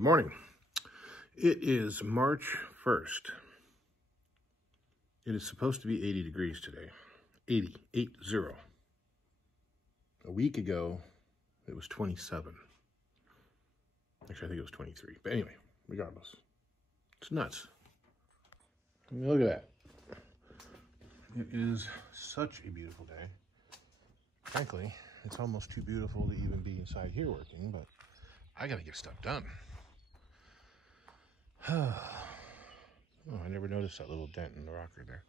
Good morning. It is March 1st. It is supposed to be 80 degrees today. 80. A week ago, it was 27. Actually, I think it was 23. But anyway, regardless, it's nuts. I mean, look at that. It is such a beautiful day. Frankly, it's almost too beautiful to even be inside here working, but I gotta get stuff done. Oh, I never noticed that little dent in the rocker there.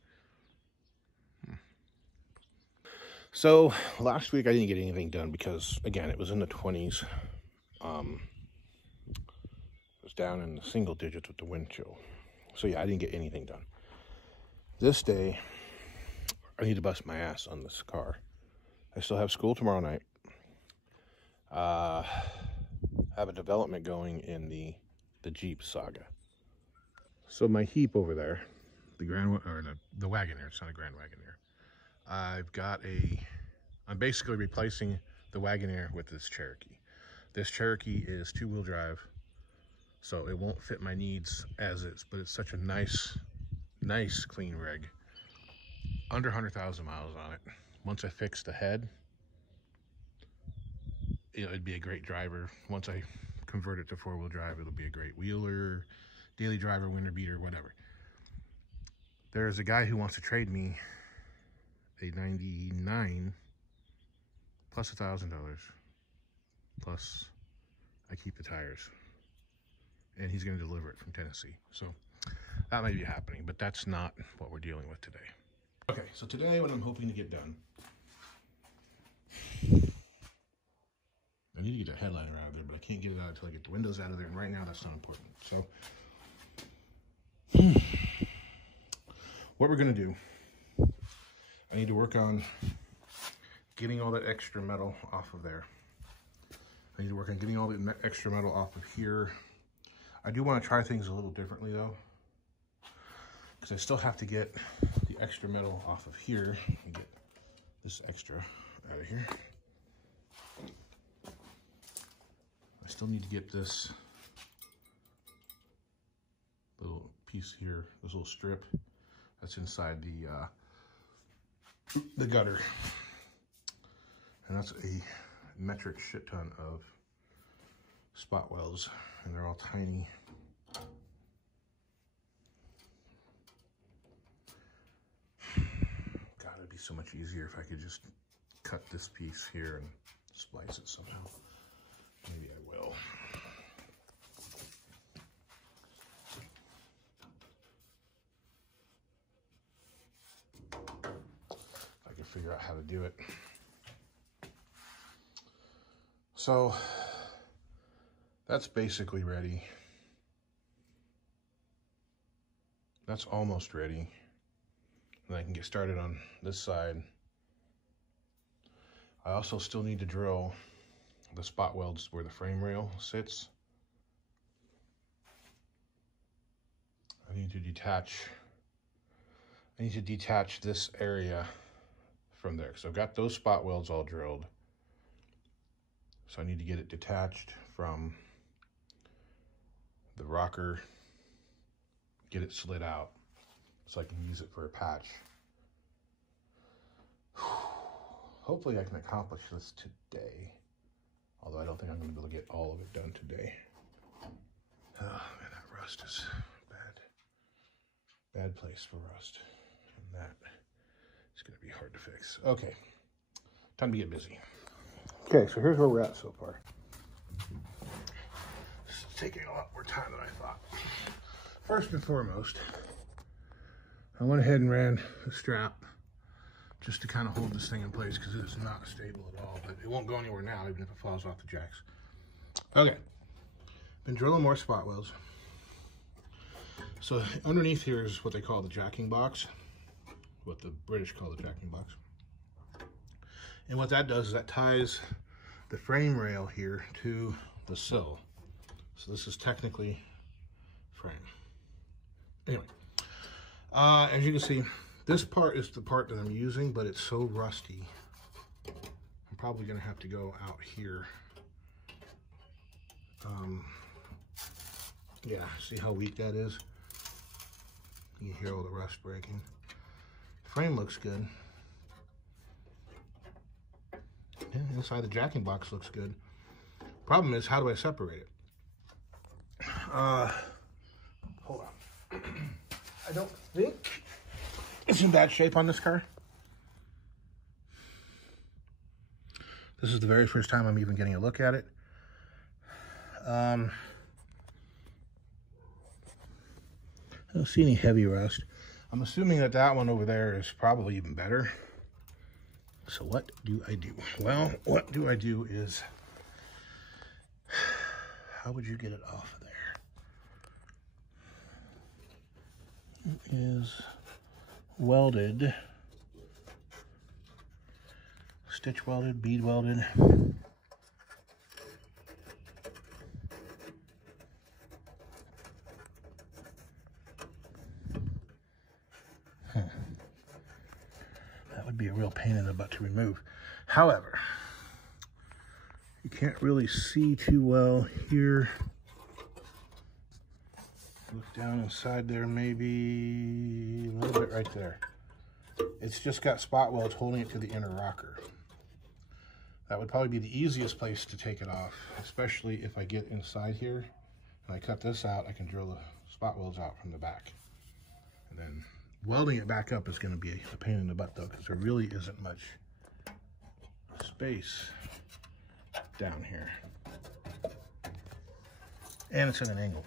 So last week I didn't get anything done because, again, it was in the 20s. It was down in the single digits with the wind chill. So yeah, I didn't get anything done. This day, I need to bust my ass on this car. I still have school tomorrow night. Have a development going in the Jeep saga. So my heap over there, the Wagoneer, it's not a Grand Wagoneer. I'm basically replacing the Wagoneer with this Cherokee. This Cherokee is 2-wheel drive, so it won't fit my needs as is, but it's such a nice clean rig. Under 100,000 miles on it. Once I fix the head, it'd be a great driver. Once I convert it to 4-wheel drive, it'll be a great wheeler, daily driver, winter beater, whatever. There's a guy who wants to trade me a 99 plus $1,000 plus I keep the tires, and he's going to deliver it from Tennessee. So that may be happening, but that's not what we're dealing with today. Okay, so today what I'm hoping to get done, I need to get the headliner out of there, but I can't get it out until I get the windows out of there, and right now that's not important. So what we're going to do, I need to work on getting all that extra metal off of there. I need to work on getting all the extra metal off of here. I do want to try things a little differently though, because I still have to get the extra metal off of here and get this extra out of here. I still need to get this little piece here, this little strip that's inside the gutter. And that's a metric shit ton of spot welds, and they're all tiny. God, it'd be so much easier if I could just cut this piece here and splice it somehow. Maybe I will. If I can figure out how to do it. So that's basically ready. That's almost ready. And I can get started on this side. I also still need to drill the spot welds where the frame rail sits. I need to detach this area from there. So I've got those spot welds all drilled. So I need to get it detached from the rocker, get it slid out so I can use it for a patch. Hopefully I can accomplish this today, although I don't think I'm going to be able to get all of it done today. Oh man, that rust is bad place for rust, and that is going to be hard to fix. Okay, time to get busy. Okay, so here's where we're at so far. It's taking a lot more time than I thought. First and foremost, I went ahead and ran a strap just to kind of hold this thing in place because it's not stable at all, but it won't go anywhere now even if it falls off the jacks. Okay, been drilling more spot welds. So underneath here is what they call the jacking box, what the British call the jacking box. And what that does is that ties the frame rail here to the sill. So this is technically frame. Anyway, as you can see, this part is the part that I'm using, but it's so rusty. I'm probably gonna have to go out here Yeah, see how weak that is? You hear all the rust breaking. Frame looks good. Yeah, inside the jacking box looks good. Problem is, how do I separate it? Hold on. I don't think it's in bad shape on this car. This is the very first time I'm even getting a look at it. I don't see any heavy rust. I'm assuming that that one over there is probably even better. So what do I do? Well, what do I do is, how would you get it off of there? It is welded, stitch welded, bead welded. That would be a real pain in the butt to remove. However, you can't really see too well here. Look down inside there, maybe a little bit right there. It's just got spot welds holding it to the inner rocker. That would probably be the easiest place to take it off, especially if I get inside here and I cut this out. I can drill the spot welds out from the back. And then welding it back up is going to be a pain in the butt though, because there really isn't much space down here. And it's at an angle.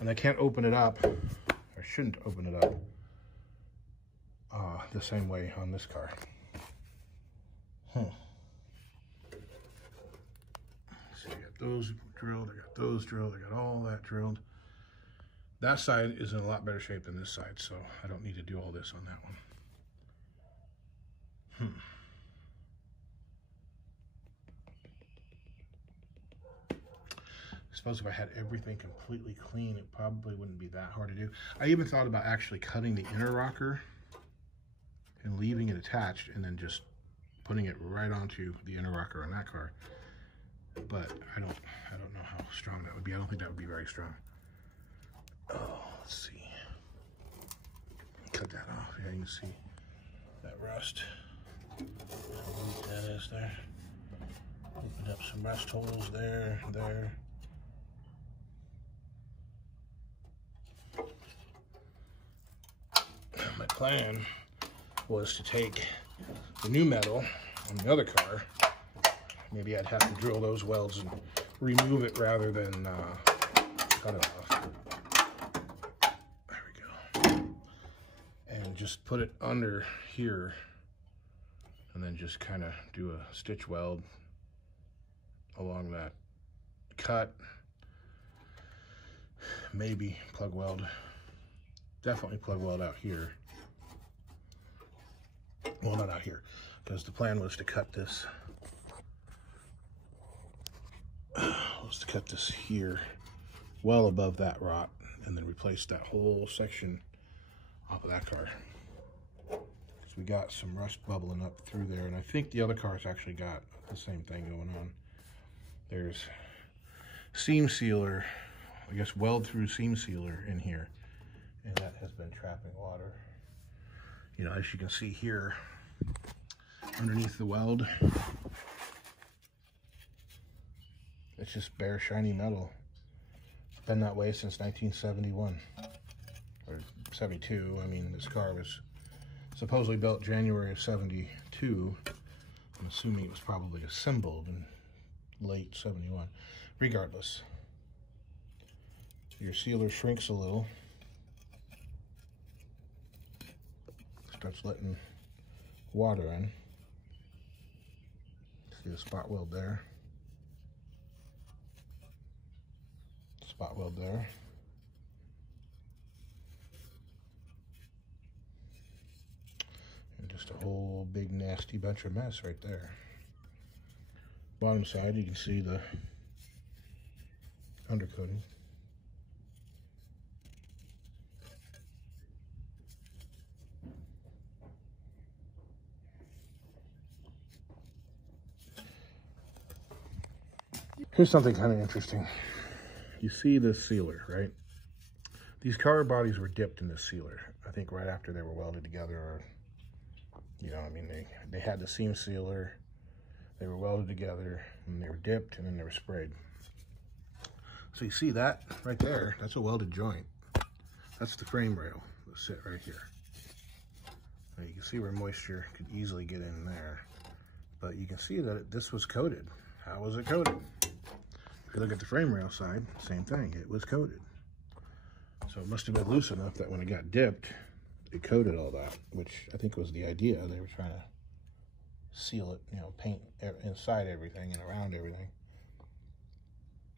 And I can't open it up, I shouldn't open it up the same way on this car. So I got those drilled, I got those drilled, I got all that drilled. That side is in a lot better shape than this side, so I don't need to do all this on that one. I suppose if I had everything completely clean, it probably wouldn't be that hard to do. I even thought about actually cutting the inner rocker and leaving it attached and then just putting it right onto the inner rocker on that car. But I don't know how strong that would be. I don't think that would be very strong. Oh, let's see. Cut that off. Yeah, you can see that rust. How weak that is there. Opened up some rust holes there, there. My plan was to take the new metal on the other car. Maybe I'd have to drill those welds and remove it rather than cut it off. There we go. And just put it under here and then just kind of do a stitch weld along that cut. Maybe plug weld. Definitely plug weld out here. Well, not out here, because the plan was to cut this. Here, well above that rot, and then replace that whole section off of that car. Because we got some rust bubbling up through there, and I think the other cars actually got the same thing going on. There's seam sealer, I guess weld through seam sealer in here, and that has been trapping water. You know, as you can see here, underneath the weld, it's just bare shiny metal. It's been that way since 1971 or 72. I mean, this car was supposedly built January of 72. I'm assuming it was probably assembled in late 71. Regardless, your sealer shrinks a little, starts letting water in. See the spot weld there. Spot weld there. And just a whole big nasty bunch of mess right there. Bottom side, you can see the undercoating. Here's something kind of interesting. you see this sealer, right? These car bodies were dipped in this sealer, I think right after they were welded together, or, you know, I mean, they had the seam sealer, they were welded together, and they were dipped, and then they were sprayed. So you see that right there, that's a welded joint. That's the frame rail that sit right here. Now you can see where moisture could easily get in there, but you can see that this was coated. How was it coated? If you look at the frame rail side, same thing, it was coated. So it must have been loose enough that when it got dipped, it coated all that, which I think was the idea. They were trying to seal it, you know, paint inside everything and around everything.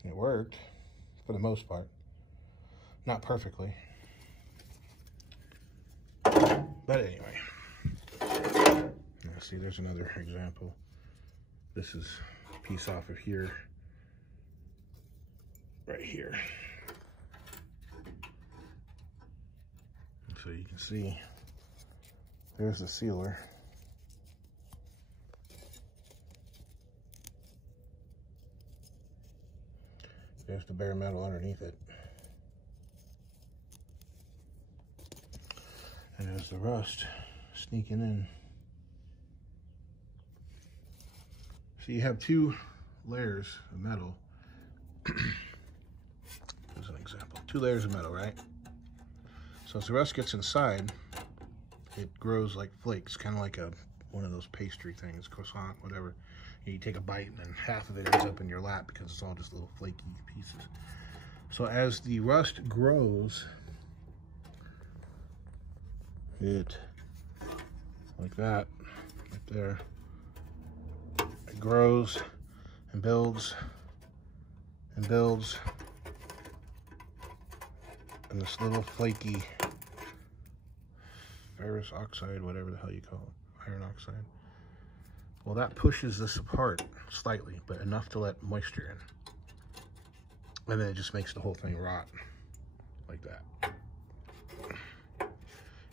It worked for the most part. Not perfectly. But anyway. Now see, there's another example. This is a piece off of here. Right here. So you can see, there's the sealer. There's the bare metal underneath it. And there's the rust sneaking in. So you have two layers of metal. As an example, 2 layers of metal, right? So as the rust gets inside, it grows like flakes, kind of like one of those pastry things, croissant, whatever. And you take a bite and then half of it ends up in your lap because it's all just little flaky pieces. So as the rust grows, it, like that, right there, it grows and builds and builds. And this little flaky ferrous oxide, whatever the hell you call it, iron oxide. Well, that pushes this apart slightly, but enough to let moisture in. And then it just makes the whole thing rot like that.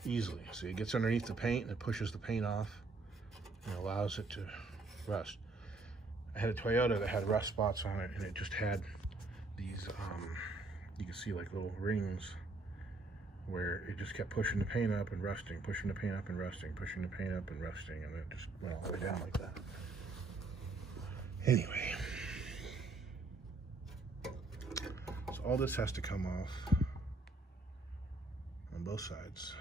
Easily. See, it gets underneath the paint and it pushes the paint off and allows it to rust. I had a Toyota that had rust spots on it, and it just had these, you can see like little rings where it just kept pushing the paint up and rusting, pushing the paint up and rusting, pushing the paint up and rusting, and it just went all the way down like that. Anyway, so all this has to come off on both sides.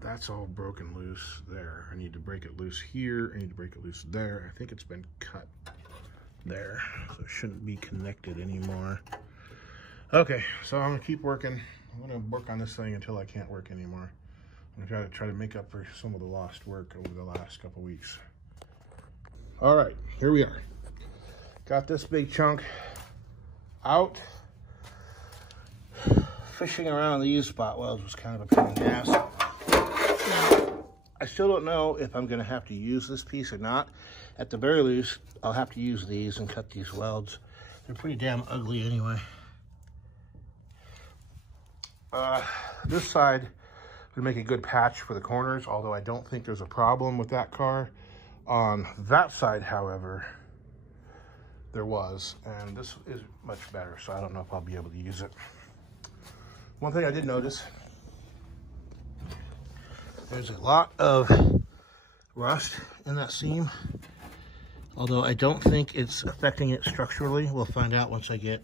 That's all broken loose there. I need to break it loose here. I need to break it loose there. I think it's been cut there, so it shouldn't be connected anymore. Okay, so I'm gonna keep working. I'm gonna work on this thing until I can't work anymore. I'm gonna try to make up for some of the lost work over the last couple weeks. All right, here we are. Got this big chunk out. Fishing around these spot welds was kind of a pain in the ass. I still don't know if I'm gonna have to use this piece or not. At the very least, I'll have to use these and cut these welds. They're pretty damn ugly anyway. This side would make a good patch for the corners, although I don't think there's a problem with that car. On that side, however, there was, and this is much better, so I don't know if I'll be able to use it. One thing I did notice, there's a lot of rust in that seam, although I don't think it's affecting it structurally. We'll find out once I get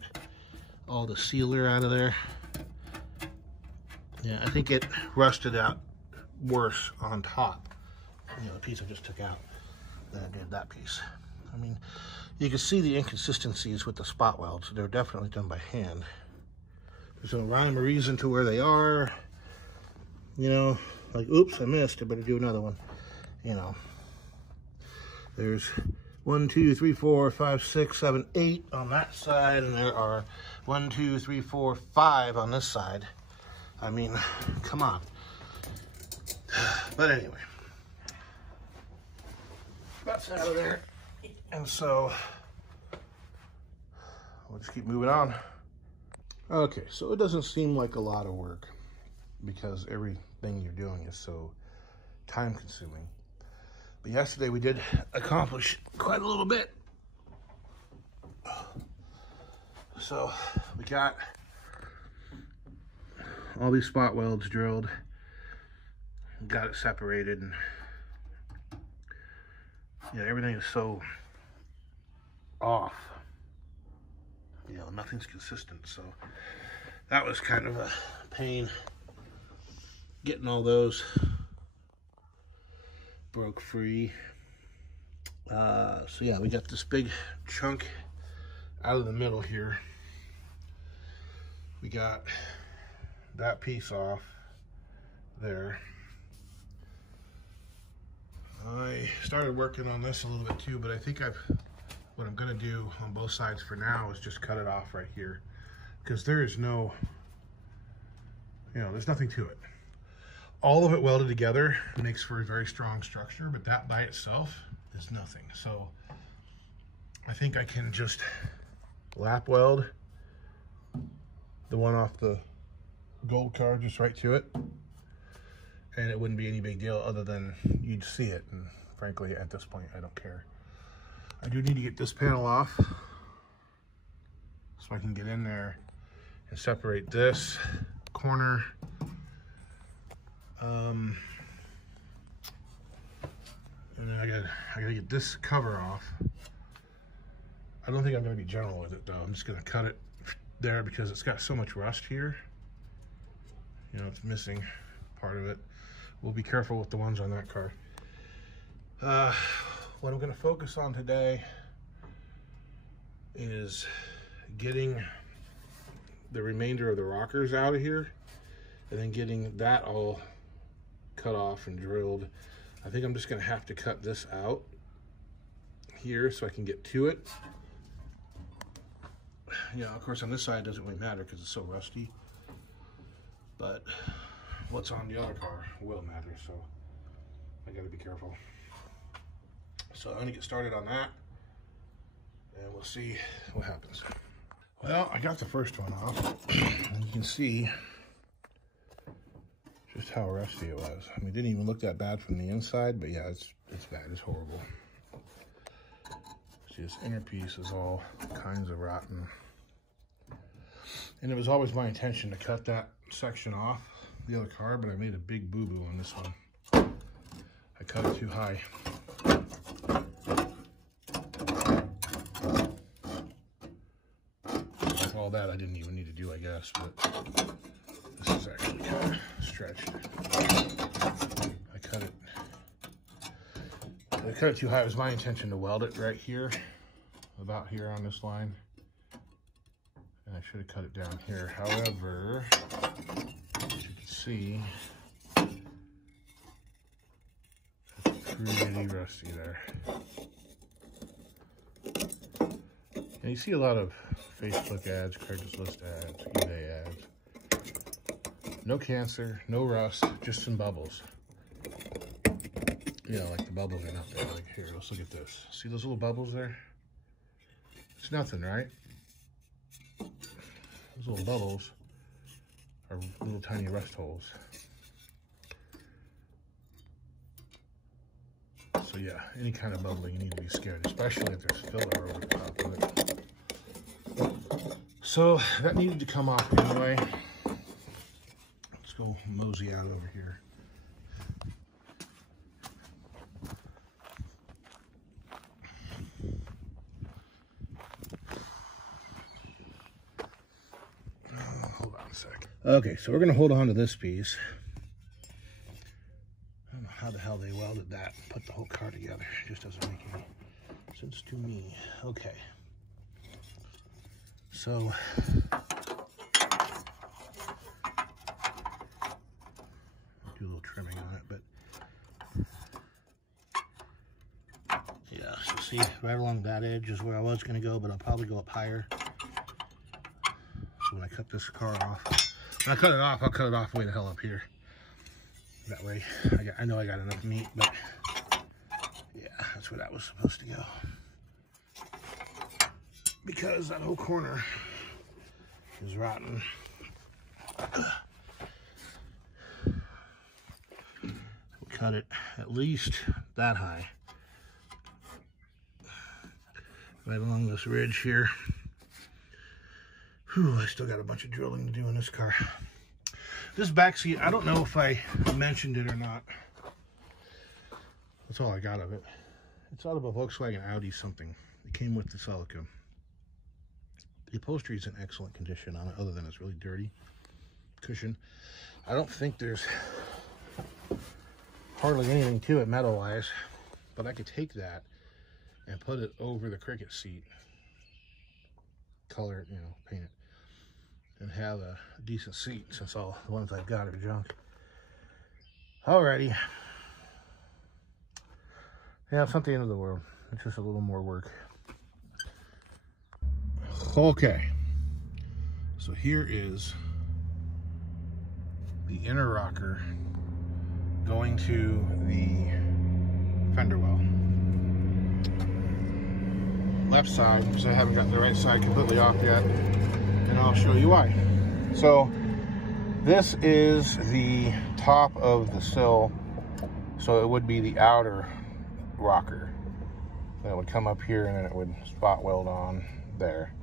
all the sealer out of there. Yeah, I think it rusted out worse on top, you know, the piece I just took out, than it did that piece. I mean, you can see the inconsistencies with the spot welds. They're definitely done by hand. There's no rhyme or reason to where they are. You know, like, oops, I missed, I better do another one. You know, there's 1, 2, 3, 4, 5, 6, 7, 8 on that side, and there are 1, 2, 3, 4, 5 on this side. I mean, come on. But anyway, that's out of there. And so we'll just keep moving on. Okay, so it doesn't seem like a lot of work because everything you're doing is so time consuming. But yesterday we did accomplish quite a little bit. so we got all these spot welds drilled, got it separated, and yeah, everything is so off. You know, nothing's consistent, so that was kind of a pain getting all those broke free. So yeah, we got this big chunk out of the middle here. We got that piece off there. I started working on this a little bit too, but I think what I'm gonna do on both sides for now is just cut it off right here, because there is no, you know, there's nothing to it. All of it welded together makes for a very strong structure, but that by itself is nothing. So I think I can just lap weld the one off the gold card just right to it, and it wouldn't be any big deal other than you'd see it, and frankly at this point I don't care. I do need to get this panel off so I can get in there and separate this corner. And then I gotta get this cover off. I don't think I'm gonna be gentle with it though. I'm just gonna cut it there because it's got so much rust here. You know, it's missing part of it. We'll be careful with the ones on that car. What I'm gonna focus on today is getting the remainder of the rockers out of here and then getting that all cut off and drilled. I think I'm just gonna have to cut this out here so I can get to it. Yeah, of course on this side it doesn't really matter because it's so rusty, but what's on the other car will matter, so I gotta be careful. So I'm gonna get started on that and we'll see what happens. Well, I got the first one off and you can see just how rusty it was. I mean, it didn't even look that bad from the inside, but yeah, it's bad, it's horrible. See, this inner piece is all kinds of rotten. And it was always my intention to cut that section off the other car, but I made a big boo-boo on this one. I cut it too high. All that I didn't even need to do, I guess, but this is actually kind of stretched. I cut it too high. It was my intention to weld it right here, about here on this line, and I should have cut it down here. However, as you can see, it's pretty rusty there. And you see a lot of Facebook ads, Craigslist ads, eBay ads. No cancer, no rust, just some bubbles. You know, like the bubbles are not there. Like here, let's look at this. See those little bubbles there? It's nothing, right? Those little bubbles are little tiny rust holes. So yeah, any kind of bubbling, you need to be scared, especially if there's filler over the top of it. So that needed to come off anyway. Let's go mosey out over here. Hold on a sec. Okay, so we're gonna hold on to this piece. I don't know how the hell they welded that and put the whole car together. It just doesn't make any sense to me. Okay. So do a little trimming on it, but yeah, so see right along that edge is where I was going to go, but I'll probably go up higher. So when I cut this car off, when I cut it off, I'll cut it off way the hell up here. That way I know I got enough meat, but yeah, that's where that was supposed to go. Because that whole corner is rotten. We'll cut it at least that high. Right along this ridge here. Whew, I still got a bunch of drilling to do in this car. This back seat, I don't know if I mentioned it or not. That's all I got of it. It's out of a Volkswagen Audi something. It came with the Celica. The upholstery is in excellent condition on it, other than it's really dirty. Cushion. I don't think there's hardly anything to it metal-wise, but I could take that and put it over the Cricket seat, color it, you know, paint it, and have a decent seat, since all the ones I've got are junk. Alrighty. Yeah, it's not the end of the world. It's just a little more work. Okay. So here is the inner rocker going to the fender well. Left side, because I haven't gotten the right side completely off yet, and I'll show you why. So this is the top of the sill, so it would be the outer rocker. Then it would come up here and then it would spot weld on there.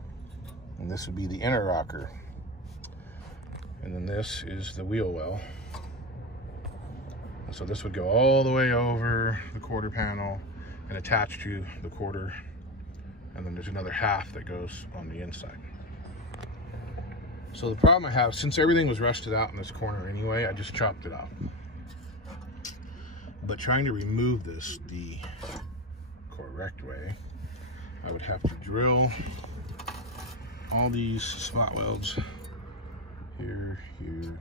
And this would be the inner rocker. And then this is the wheel well. And so this would go all the way over the quarter panel and attach to the quarter. And then there's another half that goes on the inside. So the problem I have, since everything was rusted out in this corner anyway, I just chopped it off. But trying to remove this the correct way, I would have to drill all these spot welds here, here,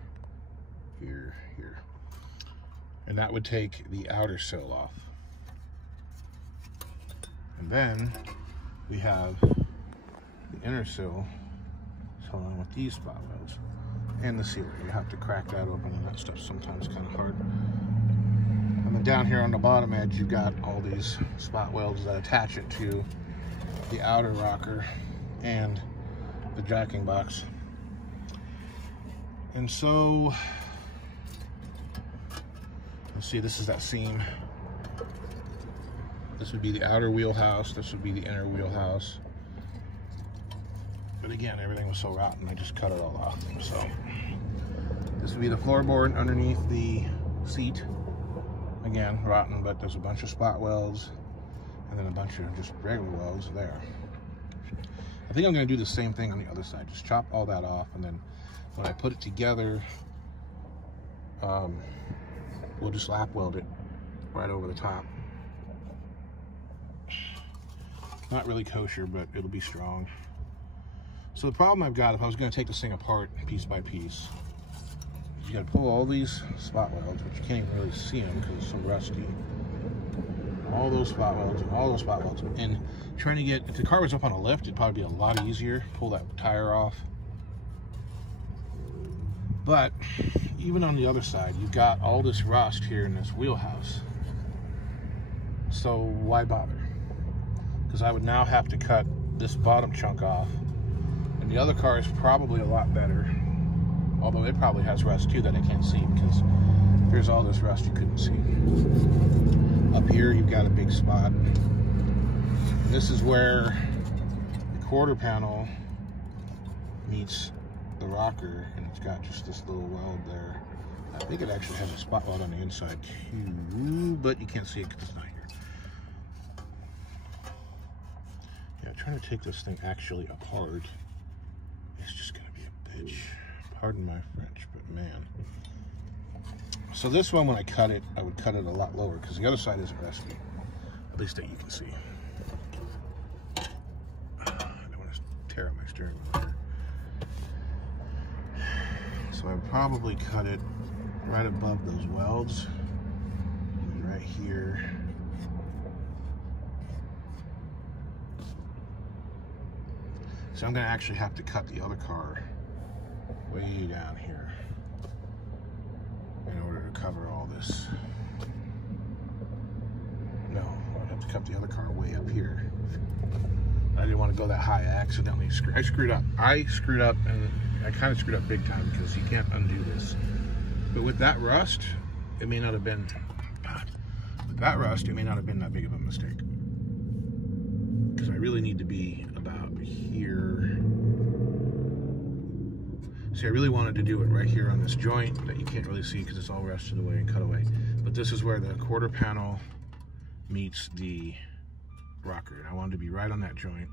here, here. And that would take the outer sill off. And then we have the inner sill along with these spot welds and the sealer. You have to crack that open, and that stuff's sometimes kind of hard. And then down here on the bottom edge, you've got all these spot welds that attach it to the outer rocker and the jacking box. And so, let's see, this is that seam. This would be the outer wheelhouse, this would be the inner wheelhouse. But again, everything was so rotten, I just cut it all off. So this would be the floorboard underneath the seat. Again, rotten, but there's a bunch of spot welds and then a bunch of just regular welds there. I think I'm going to do the same thing on the other side. Just chop all that off, and then when I put it together, we'll just lap weld it right over the top. Not really kosher, but it'll be strong. So the problem I've got, if I was going to take this thing apart piece by piece, you got to pull all these spot welds, which you can't even really see them because it's so rusty. All those spot welds and all those spot welds. And trying to get, if the car was up on a lift, it'd probably be a lot easier. Pull that tire off. But even on the other side, you've got all this rust here in this wheelhouse. So why bother? Because I would now have to cut this bottom chunk off. And the other car is probably a lot better, although it probably has rust too that I can't see, because there's all this rust you couldn't see. Up here you've got a big spot. And this is where the quarter panel meets the rocker, and it's got just this little weld there. I think it actually has a spot weld on the inside too, but you can't see it because it's not here. Yeah, trying to take this thing actually apart, it's just gonna be a bitch. Pardon my French, but man. So this one, when I cut it, I would cut it a lot lower because the other side isn't rusty, at least that you can see. I don't want to tear up my steering wheel here. So I would probably cut it right above those welds, right here. So I'm going to actually have to cut the other car way down here in order to cover all this. No, I'd have to cut the other car way up here. I didn't want to go that high. I accidentally screwed up. I screwed up, and I kind of screwed up big time because you can't undo this. But with that rust, it may not have been, with that rust, it may not have been that big of a mistake. Because I really need to be about here See, I really wanted to do it right here on this joint that you can't really see because it's all rested away and cut away. But this is where the quarter panel meets the rocker. And I wanted to be right on that joint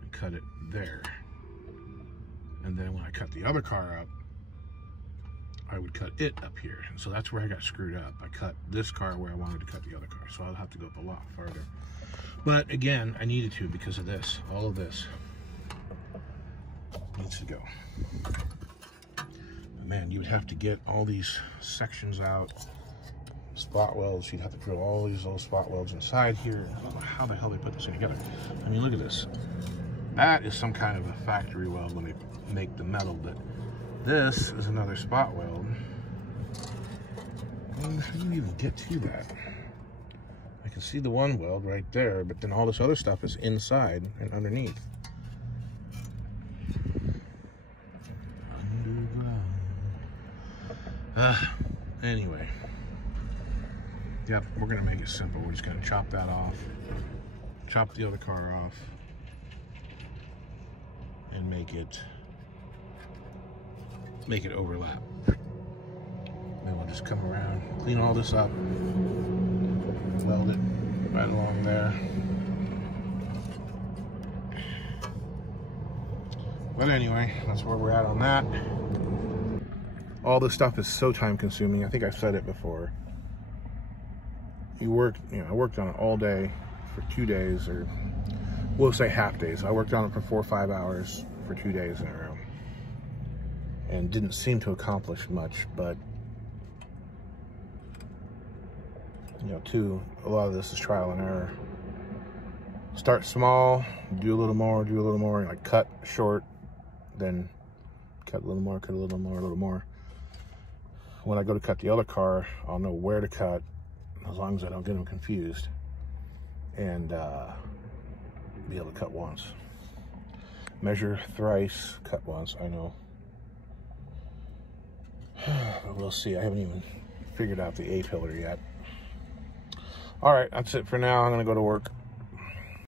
and cut it there. And then when I cut the other car up, I would cut it up here. And so that's where I got screwed up. I cut this car where I wanted to cut the other car. So I'll have to go up a lot farther. But again, I needed to because of this. All of this needs to go. But man, you would have to get all these sections out. Spot welds, you'd have to drill all these little spot welds inside here. I don't know how the hell they put this thing together. I mean, look at this. That is some kind of a factory weld when they make the metal, but this is another spot weld. I mean, how do you even get to that? I can see the one weld right there, but then all this other stuff is inside and underneath. Anyway. Yep, we're gonna make it simple. We're just gonna chop that off, chop the other car off, and make it overlap. Then we'll just come around, clean all this up, weld it right along there. But anyway, that's where we're at on that. All this stuff is so time consuming. I think I've said it before. I worked on it all day for 2 days, or we'll say half days. I worked on it for 4 or 5 hours for 2 days in a row. And didn't seem to accomplish much, but a lot of this is trial and error. Start small, do a little more, like cut short, then cut a little more, cut a little more, a little more. When I go to cut the other car, I'll know where to cut, as long as I don't get them confused, and be able to cut once. Measure thrice, cut once, I know. But we'll see. I haven't even figured out the A-pillar yet. All right, that's it for now. I'm gonna go to work.